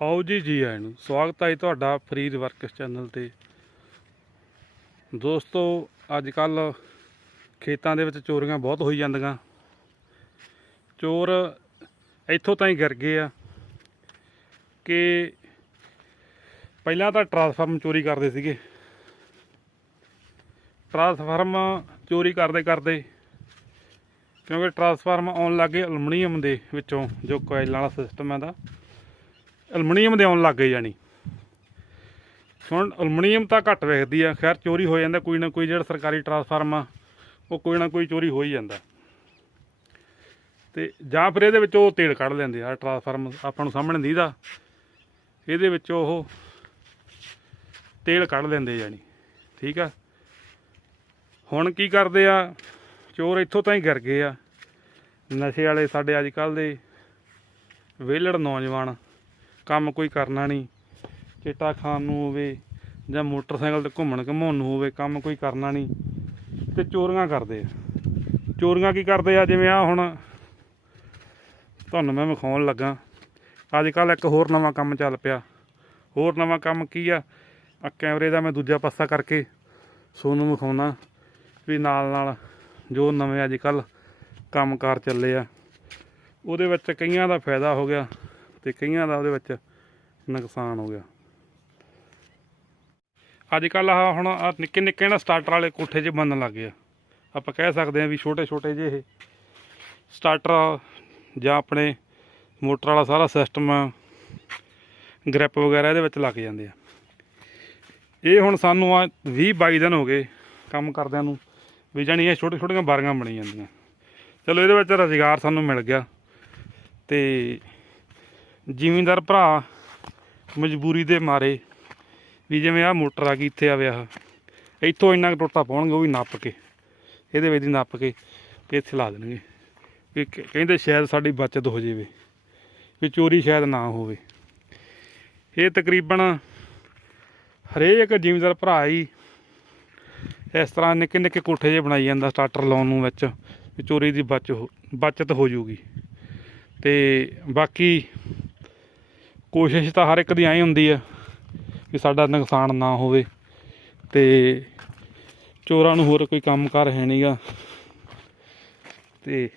ਆਓ ਜੀ ਜੀ ਆਇਆਂ ਨੂੰ। ਸਵਾਗਤ ਹੈ ਜੀ ਤੁਹਾਡਾ ਫਰੀਦ ਵਰਕਸ ਚੈਨਲ ਤੇ। ਦੋਸਤੋ ਅੱਜ ਕੱਲ ਖੇਤਾਂ ਦੇ ਵਿੱਚ ਚੋਰੀਆਂ ਬਹੁਤ ਹੋਈ ਜਾਂਦੀਆਂ। ਚੋਰ ਇੱਥੋਂ ਤਾਈਂ ਗਿਰ ਗਏ ਆ ਕਿ ਪਹਿਲਾਂ ਤਾਂ ਟਰਾਂਸਫਾਰਮ ਚੋਰੀ ਕਰਦੇ ਸੀਗੇ। ਟਰਾਂਸਫਾਰਮ ਚੋਰੀ ਕਰਦੇ ਕਰਦੇ, ਕਿਉਂਕਿ ਟਰਾਂਸਫਾਰਮ ਆਉਣ ਲੱਗੇ ਐਲੂਮੀਨੀਅਮ ਦੇ ਵਿੱਚੋਂ, ਜੋ ਕੋਇਲਾਂ ਵਾਲਾ ਸਿਸਟਮ ਹੈ ਦਾ ਐਲੂਮੀਨੀਅਮ ਦੇ ਆਉਣ ਲੱਗ ਗਏ ਜਾਣੀ। ਹੁਣ ਐਲੂਮੀਨੀਅਮ ਤਾਂ ਘੱਟ ਵੇਖਦੀ ਆ, ਖੈਰ ਚੋਰੀ ਹੋ ਜਾਂਦਾ, ਕੋਈ ਨਾ ਕੋਈ ਜਿਹੜਾ ਸਰਕਾਰੀ ਟਰਾਂਸਫਾਰਮ ਆ, ਉਹ ਕੋਈ ਨਾ ਕੋਈ ਚੋਰੀ ਹੋ ਹੀ ਜਾਂਦਾ। ਤੇ ਜਾਂ ਫਿਰ ਇਹਦੇ ਵਿੱਚ ਉਹ ਤੇਲ ਕੱਢ ਲੈਂਦੇ ਆ ਟਰਾਂਸਫਾਰਮ ਆਪਾਂ ਨੂੰ ਸਾਹਮਣੇ ਦੀਦਾ। ਇਹਦੇ ਵਿੱਚ ਉਹ ਤੇਲ ਕੱਢ ਲੈਂਦੇ ਜਾਣੀ, ਠੀਕ ਆ? ਹੁਣ ਕੀ ਕਰਦੇ ਆ, ਚੋਰ ਇੱਥੋਂ ਤਾਂ ਹੀ ਗਿਰ ਗਏ ਆ। ਨਸ਼ੇ ਵਾਲੇ ਸਾਡੇ ਅੱਜ ਕੱਲ ਦੇ ਵਿਹਲੜ ਨੌਜਵਾਨ। ਕੰਮ ਕੋਈ ਕਰਨਾ ਨਹੀਂ, ਚਿੱਟਾ ਖਾਣ ਨੂੰ ਹੋਵੇ ਜਾਂ ਮੋਟਰਸਾਈਕਲ ਤੇ ਘੁੰਮਣ ਘਮਾਉਣ ਨੂੰ ਹੋਵੇ, ਕੰਮ ਕੋਈ ਕਰਨਾ ਨਹੀਂ ਤੇ ਚੋਰੀਆਂ ਕਰਦੇ ਆ। ਚੋਰੀਆਂ ਕੀ ਕਰਦੇ ਆ? ਜਿਵੇਂ ਆ ਹੁਣ ਤੁਹਾਨੂੰ ਮੈਂ ਵਿਖਾਉਣ ਲੱਗਾ। ਅੱਜ ਕੱਲ ਇੱਕ ਹੋਰ ਨਵਾਂ ਕੰਮ ਚੱਲ ਪਿਆ। ਹੋਰ ਨਵਾਂ ਕੰਮ ਕੀ ਆ? ਆ ਕੈਮਰੇ ਦਾ ਮੈਂ ਦੂਜਾ ਪਾਸਾ ਕਰਕੇ ਸੋਨੂੰ ਵਿਖਾਉਣਾ ਵੀ ਨਾਲ ਨਾਲ ਜੋ ਨਵੇਂ ਅੱਜ ਕੱਲ ਕੰਮਕਾਰ ਚੱਲੇ ਆ, ਉਹਦੇ ਵਿੱਚ ਕਈਆਂ ਦਾ ਫਾਇਦਾ ਹੋ ਗਿਆ। ਤੇ ਕਈਆਂ ਦਾ ਉਹਦੇ ਵਿੱਚ ਨੁਕਸਾਨ ਹੋ ਗਿਆ। ਅੱਜ ਕੱਲ ਆ ਹੁਣ ਨਿੱਕੇ ਨਿੱਕੇ ਨਾ ਸਟਾਰਟਰ ਵਾਲੇ ਕੋਠੇ 'ਚ ਬਣਨ ਲੱਗ ਗਏ ਆ। ਆਪਾਂ ਕਹਿ ਸਕਦੇ ਆ ਵੀ ਛੋਟੇ ਛੋਟੇ ਜਿਹੇ ਇਹ ਸਟਾਰਟਰ ਜਾਂ ਆਪਣੇ ਮੋਟਰ ਵਾਲਾ ਸਾਰਾ ਸਿਸਟਮ ਗ੍ਰਿਪ ਵਗੈਰਾ ਇਹਦੇ ਵਿੱਚ ਲੱਗ ਜਾਂਦੇ ਆ। ਇਹ ਹੁਣ ਸਾਨੂੰ ਆ 20 22 ਦਿਨ ਹੋ ਗਏ ਕੰਮ ਕਰਦਿਆਂ ਨੂੰ ਵੀ ਜਾਣੀ ਇਹ ਛੋਟੇ ਛੋਟੀਆਂ ਬਾਰੀਆਂ ਬਣੀ ਜਾਂਦੀਆਂ। ਚਲੋ ਇਹਦੇ ਵਿੱਚ ਰੁਜ਼ਗਾਰ ਸਾਨੂੰ ਮਿਲ ਗਿਆ ਤੇ ਜ਼ਿਮੀਂਦਾਰ ਭਰਾ ਮਜਬੂਰੀ ਦੇ ਮਾਰੇ ਵੀ ਜਿਵੇਂ ਆ ਮੋਟਰ ਆ ਗਈ, ਇੱਥੇ ਆ ਆਹ। ਇੱਥੋਂ ਇੰਨਾ ਕੁ ਟੋਟਾ ਪਾਉਣਗੇ, ਉਹ ਵੀ ਨੱਪ ਕੇ। ਇਹਦੇ ਵਿੱਚ ਦੀ ਨੱਪ ਕੇ ਤੇ ਇੱਥੇ ਲਾ ਦੇਣਗੇ। ਵੀ ਕਹਿੰਦੇ ਸ਼ਾਇਦ ਸਾਡੀ ਬਚਤ ਹੋ ਜਾਵੇ, ਵੀ ਚੋਰੀ ਸ਼ਾਇਦ ਨਾ ਹੋਵੇ। ਇਹ ਤਕਰੀਬਨ ਹਰੇਕ ਜ਼ਿਮੀਂਦਾਰ ਭਰਾ ਹੀ ਇਸ ਤਰ੍ਹਾਂ ਨਿੱਕੇ ਨਿੱਕੇ ਕੋਠੇ ਜਿਹੇ ਬਣਾਈ ਜਾਂਦਾ, ਸਟਾਰਟਰ ਲਾਉਣ ਨੂੰ ਵਿੱਚ, ਵੀ ਚੋਰੀ ਦੀ ਬਚ ਹੋ- ਬਚਤ ਹੋ ਜੂਗੀ ਤੇ ਬਾਕੀ ਕੋਸ਼ਿਸ਼ ਤਾਂ ਹਰ ਇੱਕ ਦੀ ਐਂ ਹੁੰਦੀ ਆ ਕਿ ਸਾਡਾ ਨੁਕਸਾਨ ਨਾ ਹੋਵੇ ਤੇ ਚੋਰਾਂ ਨੂੰ ਹੋਰ ਕੋਈ ਕੰਮਕਾਰ ਹੈ ਨਹੀਂਗਾ ਤੇ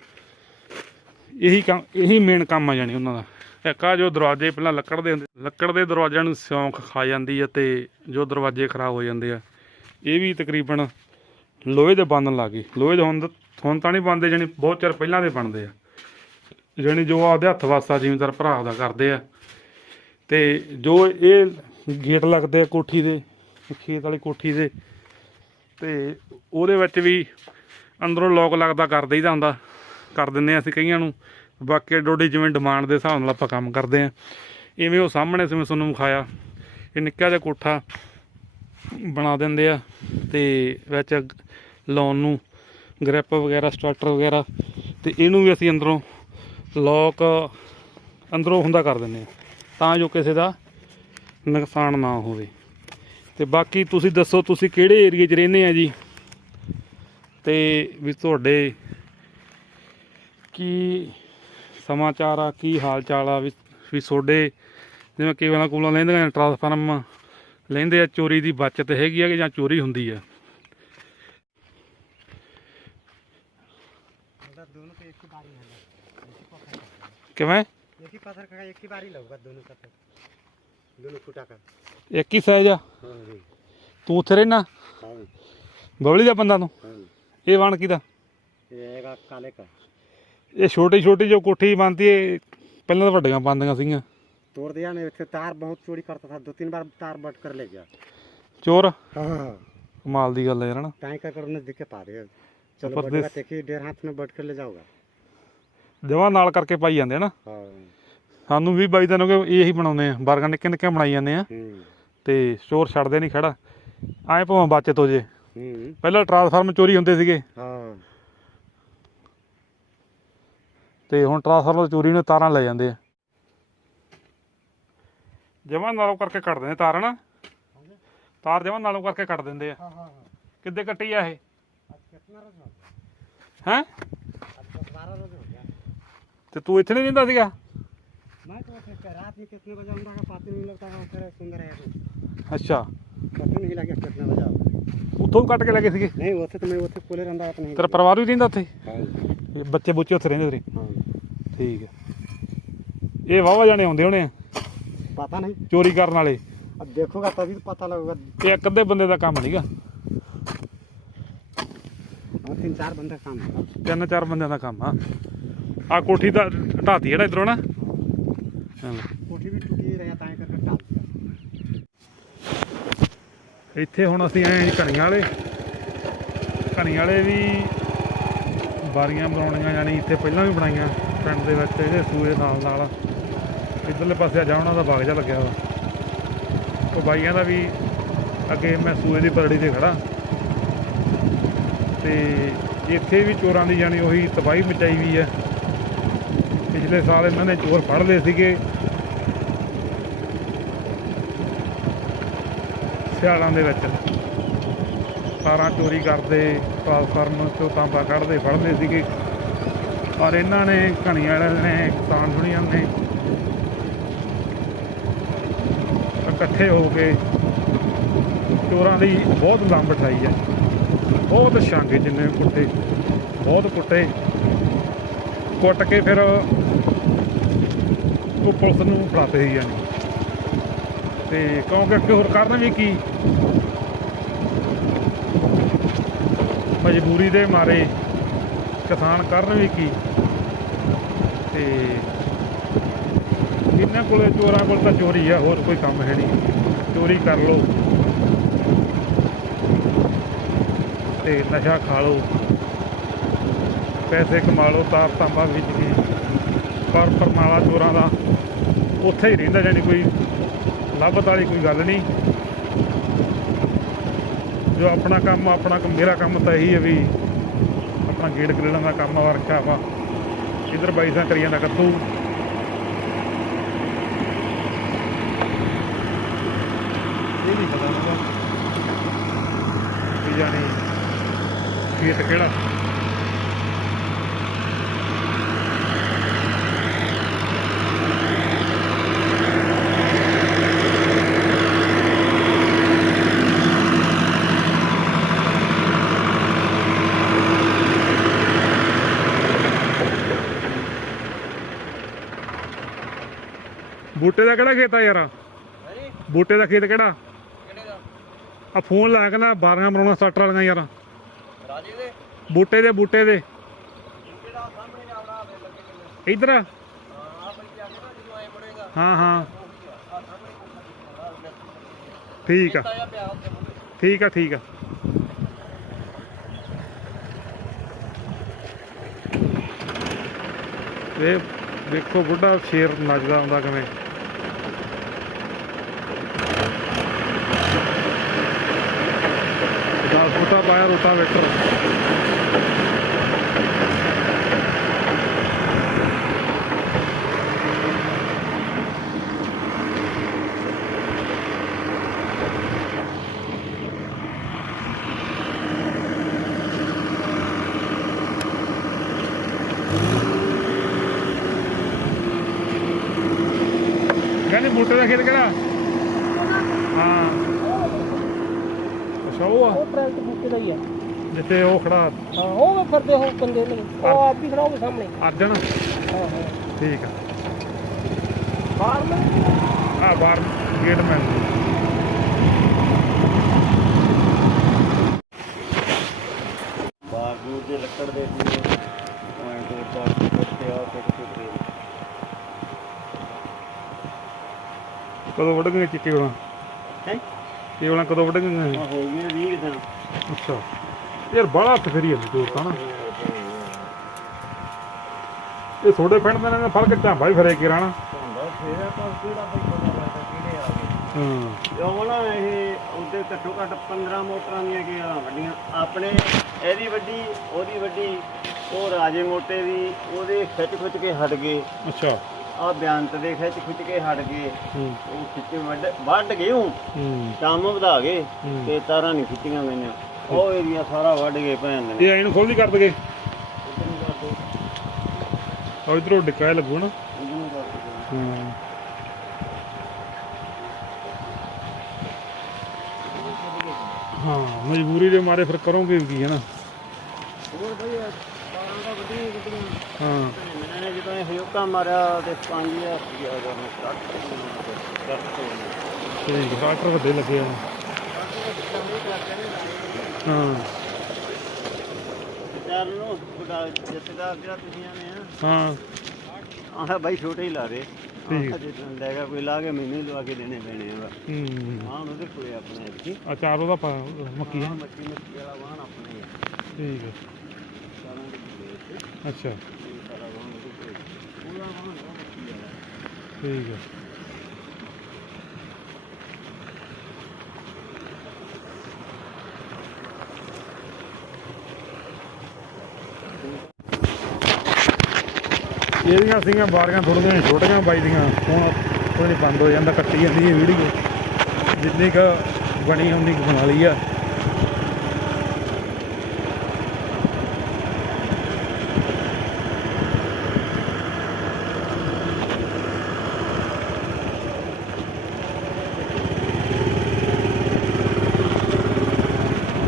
ਇਹੀ ਕੰਮ, ਇਹੀ ਮੇਨ ਕੰਮ ਆ ਜਾਣੀ ਉਹਨਾਂ ਦਾ। ਇੱਕ ਆ ਜੋ ਦਰਵਾਜ਼ੇ ਪਹਿਲਾਂ ਲੱਕੜ ਦੇ ਹੁੰਦੇ, ਲੱਕੜ ਦੇ ਦਰਵਾਜ਼ਿਆਂ ਨੂੰ ਸਿਉਂਕ ਖਾ ਜਾਂਦੀ ਹੈ ਤੇ ਜੋ ਦਰਵਾਜ਼ੇ ਖਰਾਬ ਹੋ ਜਾਂਦੇ ਆ, ਇਹ ਵੀ ਤਕਰੀਬਨ ਲੋਹੇ ਦੇ ਬੰਨਣ ਲੱਗ ਗਏ ਲੋਹੇ ਦੇ ਹੁਣ ਤਾਂ- ਹੁਣ ਤਾਂ ਨਹੀਂ ਬਣਦੇ, ਜਾਣੀ ਬਹੁਤ ਚਿਰ ਪਹਿਲਾਂ ਦੇ ਬਣਦੇ ਆ। ਜਾਣੀ ਜੋ ਆਪਦੇ ਹੱਥ ਵਾਸਾ ਜ਼ਿਮੀਂਦਾਰ ਭਰਾ ਦਾ ਕਰਦੇ ਆ ਤੇ ਜੋ ਇਹ ਗੇਟ ਲੱਗਦੇ ਆ ਕੋਠੀ ਦੇ, ਖੇਤ ਵਾਲੀ ਕੋਠੀ ਦੇ, ਤੇ ਉਹਦੇ ਵਿੱਚ ਵੀ ਅੰਦਰੋਂ ਲੋਕ ਲੱਗਦਾ ਕਰ ਦੇਈਦਾ ਹੁੰਦਾ, ਕਰ ਦਿੰਦੇ ਆ ਅਸੀਂ ਕਈਆਂ ਨੂੰ। ਬਾਕੀ ਡੋਡੀ ਜਿਵੇਂ ਡਿਮਾਂਡ ਦੇ ਹਿਸਾਬ ਨਾਲ ਆਪਾਂ ਕੰਮ ਕਰਦੇ ਆ ਇਵੇਂ ਉਹ ਸਾਹਮਣੇ ਜਿਵੇਂ ਤੁਹਾਨੂੰ ਵਿਖਾਇਆ, ਇਹ ਨਿੱਕਾ ਜਿਹਾ ਕੋਠਾ ਬਣਾ ਦਿੰਦੇ ਆ, ਤੇ ਵਿੱਚ ਲਾਉਣ ਨੂੰ ਗ੍ਰਿਪ ਵਗੈਰਾ ਸਟਾਰਟਰ ਵਗੈਰਾ, ਤੇ ਇਹਨੂੰ ਵੀ ਅਸੀਂ ਅੰਦਰੋਂ ਲੋਕ ਅੰਦਰੋਂ ਹੁੰਦਾ ਕਰ ਦਿੰਦੇ ਆ ਤਾਂ ਜੋ ਕਿਸੇ ਦਾ ਨੁਕਸਾਨ ਨਾ ਹੋਵੇ। ਤੇ ਬਾਕੀ ਤੁਸੀਂ ਦੱਸੋ, ਤੁਸੀਂ ਕਿਹੜੇ ਏਰੀਆ 'ਚ ਰਹਿੰਦੇ ਆ ਜੀ? ਤੇ ਵੀ ਤੁਹਾਡੇ ਕੀ ਸਮਾਚਾਰ ਆ, ਕੀ ਹਾਲ ਚਾਲ ਆ? ਵੀ ਤੁਹਾਡੇ ਜਿਵੇਂ ਕਈ ਵਾਰਾਂ ਕੋਲਾਂ ਲੈਂਦੇ ਆ ਟ੍ਰਾਂਸਫਾਰਮ ਲੈਂਦੇ ਆ, ਚੋਰੀ ਦੀ ਬਚਤ ਹੈਗੀ ਆ ਕਿ ਜਾਂ ਚੋਰੀ ਹੁੰਦੀ ਆ? ਕਿਵੇਂ? ही पत्थर का एक ही बारी लगेगा दोनों का तो दोनों फुटा का ਇੱਕ ਹੀ ਸਾਈਜ਼ ਆ हाँ जी ਤੂੰ ਉੱਥੇ ਰਹਿਣਾ हाँ ਬਬਲੀ ਦਾ ਬੰਦਾ ਤੂੰ हाँ ਇਹ ਬਣ ਕਿਦਾ ये आएगा काले का ਇਹ ਛੋਟੀ ਛੋਟੀ ਜੋ ਕੋਠੀ ਬਣਦੀ ਏ ਪਹਿਲਾਂ ਤਾਂ ਵੱਡੀਆਂ ਬਣਦੀਆਂ ਸੀਗੀਆਂ तोड़ दिया नहीं उससे तार बहुत चोरी करता था दो तीन बार तार बट कर ले गया ਚੋਰ हाँ ਕਮਾਲ ਦੀ ਗੱਲ ਹੈ ਯਾਰ ਹਨਾ टाई का कर नजदीक के पा रहे चलो ऊपर बढ़ेगा देश- तो एक ही डेढ़ हाथ में बट कर ले जाओगा ਜਮਾਂ ਨਾਲ ਕਰਕੇ ਪਾਈ ਜਾਂਦੇ ਹਨਾ हाँ ਸਾਨੂੰ ਵੀ ਬਾਈ ਦਿਨ ਹੋ ਗਏ ਇਹੀ ਬਣਾਉਂਦੇ ਆ। ਬਰਗਰ ਨਿੱਕੇ ਨਿੱਕੇ ਬਣਾਈ ਜਾਂਦੇ ਆ। ਤੇ ਸਟੋਰ ਛੱਡਦੇ ਨਹੀਂ ਖੜਾ। ਆਏ ਭਾਵੇਂ ਬਚਤ ਹੋ ਜੇ। ਪਹਿਲਾਂ ਟਰਾਂਸਫਾਰਮ ਚੋਰੀ ਹੁੰਦੇ ਸੀਗੇ। ਹਾਂ। ਤੇ ਹੁਣ ਟਰਾਂਸਫਾਰਮਰ ਚੋਰੀ ਨੂੰ ਤਾਰਾਂ ਲੈ ਜਾਂਦੇ ਆ। ਜਮਾ ਨਾਲੋਂ ਕਰਕੇ ਕੱਟ ਦਿੰਦੇ ਤਾਰਾਂ ਨਾ ਤਾਰ ਜਮਾ ਨਾਲੋਂ ਕਰਕੇ ਕੱਟ ਦਿੰਦੇ ਆ। ਹਾਂ ਕਿੱਦੇ ਕੱਟੀ ਆ ਇਹ? ਹੈ ਤੇ ਤੂੰ ਇੱਥੇ ਨਹੀਂ ਰਹਿੰਦਾ ਸੀਗਾ? मैं तो रात में कितने बजे उनका का पता नहीं लगता है फिर सुंदर है तो ਅੱਛਾ पता नहीं लगा कितने बजे आओ ਉੱਥੋਂ ਵੀ ਕੱਟ ਕੇ ਲੈ ਗਏ ਸੀਗੇ नहीं वो तो मैं वो तो पुले रंदा तो नहीं ਤੇਰਾ ਪਰਿਵਾਰ ਵੀ ਰਹਿੰਦਾ ਉੱਥੇ हाँ ਇਹ ਬੱਚੇ ਬੁੱਚੇ ਉੱਥੇ ਰਹਿੰਦੇ ਤੇਰੇ हाँ ਠੀਕ ਹੈ ਇਹ ਵਾਵਾ ਜਾਣੇ ਆਉਂਦੇ ਹੋਣੇ ਆ पता नहीं ਚੋਰੀ ਕਰਨ ਵਾਲੇ अब देखोगा तभी तो पता लगेगा ਇਹ ਇੱਕ ਅੱਧੇ ਬੰਦੇ ਦਾ ਕੰਮ ਨਹੀਂਗਾ और तीन चार बंदे काम है ਤਿੰਨ ਚਾਰ ਬੰਦਿਆਂ ਦਾ ਕੰਮ ਆ ਆ ਕੋਠੀ ਦਾ ਢਾਤੀ ਜਿਹੜਾ ਇਧਰੋਂ ਨਾ ਚੱਲ। ਇੱਥੇ ਹੁਣ ਅਸੀਂ ਆਏ ਹਾਂ ਘਣੀਆਂ ਵਾਲੇ। ਘਣੀਆਂ ਵਾਲੇ ਵੀ ਬਾਰੀਆਂ ਬਣਾਉਣੀਆਂ, ਯਾਨੀ ਇੱਥੇ ਪਹਿਲਾਂ ਵੀ ਬਣਾਈਆਂ ਪਿੰਡ ਦੇ ਵਿੱਚ ਇਹਦੇ ਸੂਏ ਨਾਲ ਨਾਲ। ਇਧਰਲੇ ਪਾਸੇ ਆ ਜਾ ਉਹਨਾਂ ਦਾ ਬਾਗ ਜਿਹਾ ਲੱਗਿਆ ਵਾ। ਉਹ ਬਾਈਆਂ ਦਾ ਵੀ ਅੱਗੇ ਮੈਂ ਸੂਏ ਦੀ ਪਰੜੀ ਤੇ ਖੜਾ ਤੇ ਇੱਥੇ ਵੀ ਚੋਰਾਂ ਦੀ ਜਾਣੀ ਉਹੀ ਤਬਾਹੀ ਮਚਾਈ ਵੀ ਹੈ। ਪਿਛਲੇ ਸਾਲ ਇਹਨਾਂ ਨੇ ਚੋਰ ਫੜ ਲਏ ਸੀਗੇ। ਸਿਆਲਾਂ ਦੇ ਵਿੱਚ। ਤਾਰਾਂ ਚੋਰੀ ਕਰਦੇ ਟ੍ਰਾਂਸਫਾਰਮਰ ਚੋਂ ਤਾਂਬਾ ਕੱਢਦੇ, ਫੜਦੇ ਸੀਗੇ। ਪਰ ਇਹਨਾਂ ਨੇ ਘਣੀ ਵਾਲਿਆਂ ਨੇ, ਕਿਸਾਨ ਦੁਨੀਆ ਨੇ, ਇਕੱਠੇ ਹੋ ਕੇ ਚੋਰਾਂ ਦੀ ਬਹੁਤ ਲੰਬ ਉਠਾਈ ਹੈ। ਬਹੁਤ ਛਾਂਗੇ ਜਿੰਨੇ ਕੁੱਟੇ ਬਹੁਤ ਕੁੱਟੇ ਕੁੱਟ ਕੇ ਫਿਰ ਉਹ ਪੁਲਿਸ ਨੂੰ ਫੜਾਤੇ ਸੀ ਜਾਨੀ। ਤੇ ਕਿਉਂਕਿ ਅੱਗੇ ਹੋਰ ਕਰਨ ਵੀ ਕੀ? ਮਜਬੂਰੀ ਦੇ ਮਾਰੇ ਕਿਸਾਨ ਕਰਨ ਵੀ ਕੀ? ਤੇ ਇਹਨਾਂ ਕੋਲੇ ਚੋਰਾਂ ਕੋਲ ਤਾਂ ਚੋਰੀ ਆ, ਹੋਰ ਕੋਈ ਕੰਮ ਹੈ ਨਹੀਂ। ਚੋਰੀ ਕਰ ਲਓ। ਤੇ ਨਸ਼ਾ ਖਾ ਲਓ। ਪੈਸੇ ਕਮਾ ਲਓ ਤਾਰ ਤਾਂਬਾ ਵਿੱਚ ਕੇ ਪਰ ਪਰਮਾਲਾ ਚੋਰਾਂ ਦਾ, ਉੱਥੇ ਹੀ ਰਹਿੰਦਾ ਜਾਨੀ ਕੋਈ ਲੱਭਤ ਵਾਲੀ ਕੋਈ ਗੱਲ ਨਹੀਂ। ਜੋ ਆਪਣਾ ਕੰਮ, ਆਪਣਾ ਮੇਰਾ ਕੰਮ ਤਾਂ ਇਹੀ ਹੈ ਵੀ ਆਪਣਾ ਗੇਟ ਗਰੇਡਾਂ ਦਾ ਕੰਮ ਆ, ਰੱਖਿਆ ਵਾ। ਇਧਰ ਬਾਈ ਕਰੀ ਜਾਂਦਾ ਕੱਤੂ। ਇਹ ਨਹੀਂ ਪਤਾ ਮੈਨੂੰ ਵੀ ਜਾਣੀ ਕਿਹੜਾ? ਬੂਟੇ ਦਾ ਕਿਹੜਾ ਖੇਤ ਆ ਯਾਰ? ਬੂਟੇ ਦਾ ਖੇਤ ਕਿਹੜਾ? ਆ ਫੋਨ ਲਾਇਆ ਕਹਿੰਦਾ 12 ਮਰਾਉਣਾ ਸਟਰ ਵਾਲੀਆਂ ਯਾਰ। ਰਾਜੇ ਦੇ? ਬੂਟੇ ਦੇ ਬੂਟੇ ਦੇ। ਇਧਰ ਹਾਂ ਹਾਂ ਠੀਕ ਆ। ਠੀਕ ਆ ਠੀਕ ਆ। ਇਹ ਦੇਖੋ ਬੁੱਢਾ ਸ਼ੇਰ ਨੱਚਦਾ ਹੁੰਦਾ ਕਿਵੇਂ। ਦਸ ਫੁੱਟਾ ਪਾਇਆ ਰੋਟਾ ਵੇਟਰ ਕਹਿੰਦੇ ਬੂਟੇ ਦਾ ਖੇਤ ਕਿਹੜਾ ਹਾਂ ਅੱਛਾ ਉਹ ਆ ਉਹ ਟਰੈਕਟਰ ਬੂਟੇ ਦਾ ਹੀ ਆ ਜਿੱਥੇ ਉਹ ਖੜਾ ਹਾਂ ਉਹ ਵੇ ਫਿਰਦੇ ਹੋ ਬੰਦੇ ਨੇ। ਉਹ ਆਪ ਵੀ ਖੜਾ ਹੋਵੇ ਸਾਹਮਣੇ। ਅਰਜਨ ਹਾਂ ਹਾਂ। ਠੀਕ ਆ। ਫਾਰਮ ਆ ਬਾਹਰ ਗੇਟਮੈਨ ਬਾਗੂ ਦੇ ਲੱਕੜ ਦੇ ਪੁਆਇੰਟ ਉੱਤੇ ਕੱਟੇ ਆ ਤੇ ਕੁੱਤੇ ਕਦੋਂ ਵੱਢਣਗੇ ਚਿੱਟੀ ਵਾਲਾ? ਹੈ? ਇਹ ਵਾਲਾ ਕਦੋਂ ਆ ਹੋ ਗਏ 20 ਦਿਨ। ਅੱਛਾ। ਯਾਰ ਬੜਾ ਹੱਥ ਫੇਰੀ ਜਾਂਦੀ ਤੂੰ ਨਾ। ਇਹ ਛੋਟੇ ਪਿੰਡ ਦੇ ਨੇ ਫ਼ਰਕ ਝਾਂਬਾ ਹੀ ਫਰੇ ਕੇ ਰਾਣਾ ਹੁੰਦਾ ਫੇਰ ਆਪਾਂ ਕਿਹੜਾ ਬਈ ਪਤਾ ਲੱਗਦਾ ਕਿਹੜੇ ਆ ਗਏ। ਹਾਂ। ਉਹ ਨਾ ਇਹ ਉਹਦੇ ਘੱਟੋ ਘੱਟ 15 ਮੋਟਰਾਂ ਦੀਆਂ ਗੇਰਾਂ ਵੱਡੀਆਂ। ਆਪਣੇ ਇਹਦੀ ਵੱਡੀ ਉਹਦੀ ਵੱਡੀ ਉਹ ਰਾਜੇ ਮੋਟੇ ਦੀ ਉਹਦੇ ਖਿੱਚ ਖਿੱਚ ਕੇ ਹਟ ਗਏ। ਅੱਛਾ। ਆ ਬਿਆੰਤ ਦੇ ਖਿੱਚ ਖਿੱਚ ਕੇ ਹਟ ਗਏ। ਉਹ ਖਿੱਚੇ ਵੱਢ ਵੱਢ ਗਏ ਹੂੰ। ਕੰਮ ਵਧਾ ਗਏ ਤੇ ਤਾਰਾਂ ਨਹੀਂ ਖਿੱਚੀਆਂ ਗਈਆਂ। ਉਹ ਏਰੀਆ ਸਾਰਾ ਵੱਢ ਗਏ ਭੈਣ ਨੇ ਇਹ ਇਹਨੂੰ ਖੋਲੀ ਕਰ ਦਗੇ। ਔਰ ਇਧਰੋਂ ਡਿਕਾਇ ਲੱਗੂ ਨਾ। ਹਾਂ। ਮਜਬੂਰੀ ਦੇ ਮਾਰੇ ਫਿਰ ਕਰੋਗੇ ਕੀ ਹੈ ਨਾ? ਹੋਰ ਭਈ ਹਾਂ ਇਹਨਾਂ ਜਦੋਂ ਇਹ ਹਯੋਕਾ ਮਾਰਿਆ ਤੇ 5000 ਰੁਪਇਆ ਦਾ ਕੱਟ ਠੀਕ ਹੈ, ਡਾਕਟਰ ਵੱਡੇ ਲੱਗੇ ਆ ਹਾਂ ਚੱਲ ਨੂੰ ਤੁਹਾਡਾ ਜਿੱਤਦਾਰ ਜਿਹੜਾ ਤੁਸੀਂ ਆਨੇ ਆ ਹਾਂ ਆਹ ਬਾਈ ਛੋਟੇ ਹੀ ਲਾ ਦੇ ਠੀਕ। ਆਹ ਜੇ ਲੈਗਾ ਕੋਈ ਲਾ ਕੇ ਮੈਨੂੰ ਹੀ ਲਵਾ ਕੇ ਦੇਣੇ ਪੈਣੇ ਆ ਹੂੰ ਹਾਂ ਉਹਦੇ ਕੋਲੇ ਆਪਣੇ ਇੱਥੇ ਅਚਾਰ ਉਹਦਾ ਪਾ- ਮੱਕੀ ਹੈ ਹਾਂ ਮੱਕੀ ਮੱਕੀ ਵਾਲਾ ਵਾਹਣ ਆਪਣੇ ਆ ਠੀਕ ਹੈ ਅੱਛਾ। ਠੀਕ ਹੈ। ਇਹਦੀਆਂ ਸੀਗੀਆਂ ਬਾਰੀਆਂ ਥੋੜੀਆਂ ਛੋਟੀਆਂ ਬਾਈ ਦੀਆਂ ਹੁਣ ਥੋੜੀ ਬੰਦ ਹੋ ਜਾਂਦਾ, ਕੱਟੀ ਜਾਂਦੀ ਹੈ ਵੀਡੀਓ। ਜਿੰਨੀ ਕੁ ਬਣੀ, ਉਨੀ ਕੁ ਬਣਾ ਲਈ ਆ।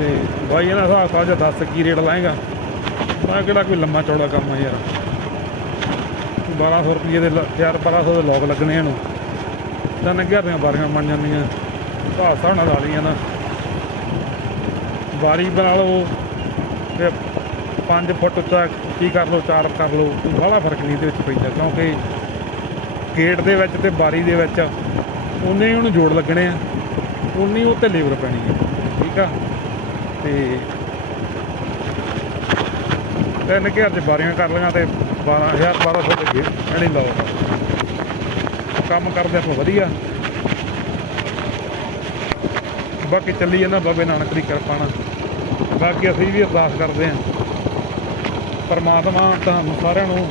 ਤੇ ਬਾਈ ਇਹਨਾਂ ਹਿਸਾਬ ਕਿਤਾਬ ਜਿਹਾ ਦੱਸ ਕੀ ਰੇਟ ਲਾਏਗਾ? ਮੈਂ ਕਿਹੜਾ ਕੋਈ ਲੰਮਾ ਚੌੜਾ ਕੰਮ ਆ ਯਾਰ। 1200 ਰੁਪਏ ਦੇ ਲ- ਯਾਰ 1200 ਦੇ ਲੋਕ ਲੱਗਣੇ ਇਹਨੂੰ। ਤਿੰਨ ਹਜ਼ਾਰ ਦੀਆਂ ਬਾਰੀਆਂ ਬਣ ਜਾਂਦੀਆਂ। ਭਾਅ ਸਾਹ ਨਾਲ ਲਾ ਲਈਆਂ ਨਾ। ਬਾਰੀ ਬਣਾ ਲਓ। ਤੇ 5 ਫੁੱਟ ਉੱਚਾ ਕੀ ਕਰ ਲਓ, ਚਾਰ ਕਰ ਲਓ। ਕੋਈ ਫ਼ਰਕ ਨਹੀਂ ਇਹਦੇ ਵਿੱਚ ਪੈਂਦਾ, ਕਿਉਂਕਿ ਗੇਟ ਦੇ ਵਿੱਚ ਤੇ ਬਾਰੀ ਦੇ ਵਿੱਚ ਉਨੇ ਉਹਨੂੰ ਜੋੜ ਲੱਗਣੇ ਆ। ਉਨੀ ਉਹ ਤੇ ਲੇਬਰ ਪੈਣੀ ਹੈ ਠੀਕ ਆ? ਤੇ ਤਿੰਨ ਘਰ ਦੇ ਬਾਰੀਆਂ ਕਰ ਲਈਆਂ ਤੇ 12000 1200 ਦੇ ਗੇਟ। ਐਣੀ ਲਾਓ ਕੰਮ ਕਰਦੇ ਆਪਾਂ ਵਧੀਆ। ਬਾਕੀ ਚੱਲੀ ਜਾਂਦਾ ਬਾਬੇ ਨਾਨਕ ਦੀ ਕਿਰਪਾ ਨਾਲ। ਬਾਕੀ ਅਸੀਂ ਵੀ ਅਰਦਾਸ ਕਰਦੇ ਹਾਂ। ਪਰਮਾਤਮਾ ਤੁਹਾਨੂੰ ਸਾਰਿਆਂ ਨੂੰ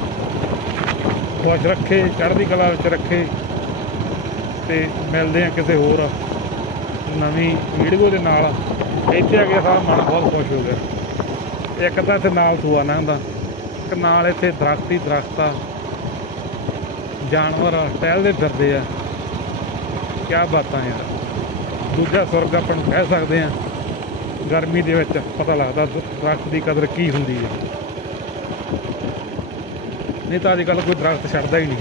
ਖੁਸ਼ ਰੱਖੇ, ਚੜ੍ਹਦੀ ਕਲਾ ਵਿੱਚ ਰੱਖੇ ਤੇ ਮਿਲਦੇ ਆ ਕਿਸੇ ਹੋਰ ਨਵੀਂ ਵੀਡੀਓ ਦੇ ਨਾਲ। ਇੱਥੇ ਆ ਕੇ ਸਾਰਾ ਮਨ ਬਹੁਤ ਖੁਸ਼ ਹੋ ਗਿਆ। ਇੱਕ ਤਾਂ ਇੱਥੇ ਨਾਲ ਸੂਆ ਲੰਘਦਾ ਇੱਕ ਨਾਲ ਇੱਥੇ ਦਰਖਤ ਹੀ ਦਰਖਤ ਆ। ਜਾਨਵਰ ਟਹਿਲਦੇ ਫਿਰਦੇ ਆ। ਕਿਆ ਬਾਤਾਂ ਯਾਰ। ਦੂਜਾ ਸੁਰਗ ਆਪਾਂ ਨੂੰ ਕਹਿ ਸਕਦੇ ਆ। ਗਰਮੀ ਦੇ ਵਿੱਚ ਪਤਾ ਲੱਗਦਾ ਦ- ਦਰਖਤ ਦੀ ਕਦਰ ਕੀ ਹੁੰਦੀ ਹੈ ਨਹੀਂ ਤਾਂ ਅੱਜ ਕੱਲ੍ਹ ਕੋਈ ਦਰਖਤ ਛੱਡਦਾ ਹੀ ਨਹੀਂ।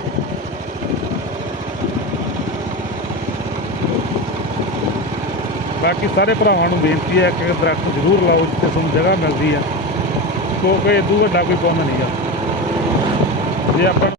ਬਾਕੀ ਸਾਰੇ ਭਰਾਵਾਂ ਨੂੰ ਬੇਨਤੀ ਹੈ ਕਿ ਦਰਖਤ ਜ਼ਰੂਰ ਲਾਓ ਜਿੱਥੇ ਤੁਹਾਨੂੰ ਜਗ੍ਹਾ ਮਿਲਦੀ ਹੈ। ਕਿਉਂਕਿ ਇਦੋਂ ਵੱਡਾ ਕੋਈ ਪੁੰਨ ਨਹੀਂ ਆ। ਜੇ ਆਪਾਂ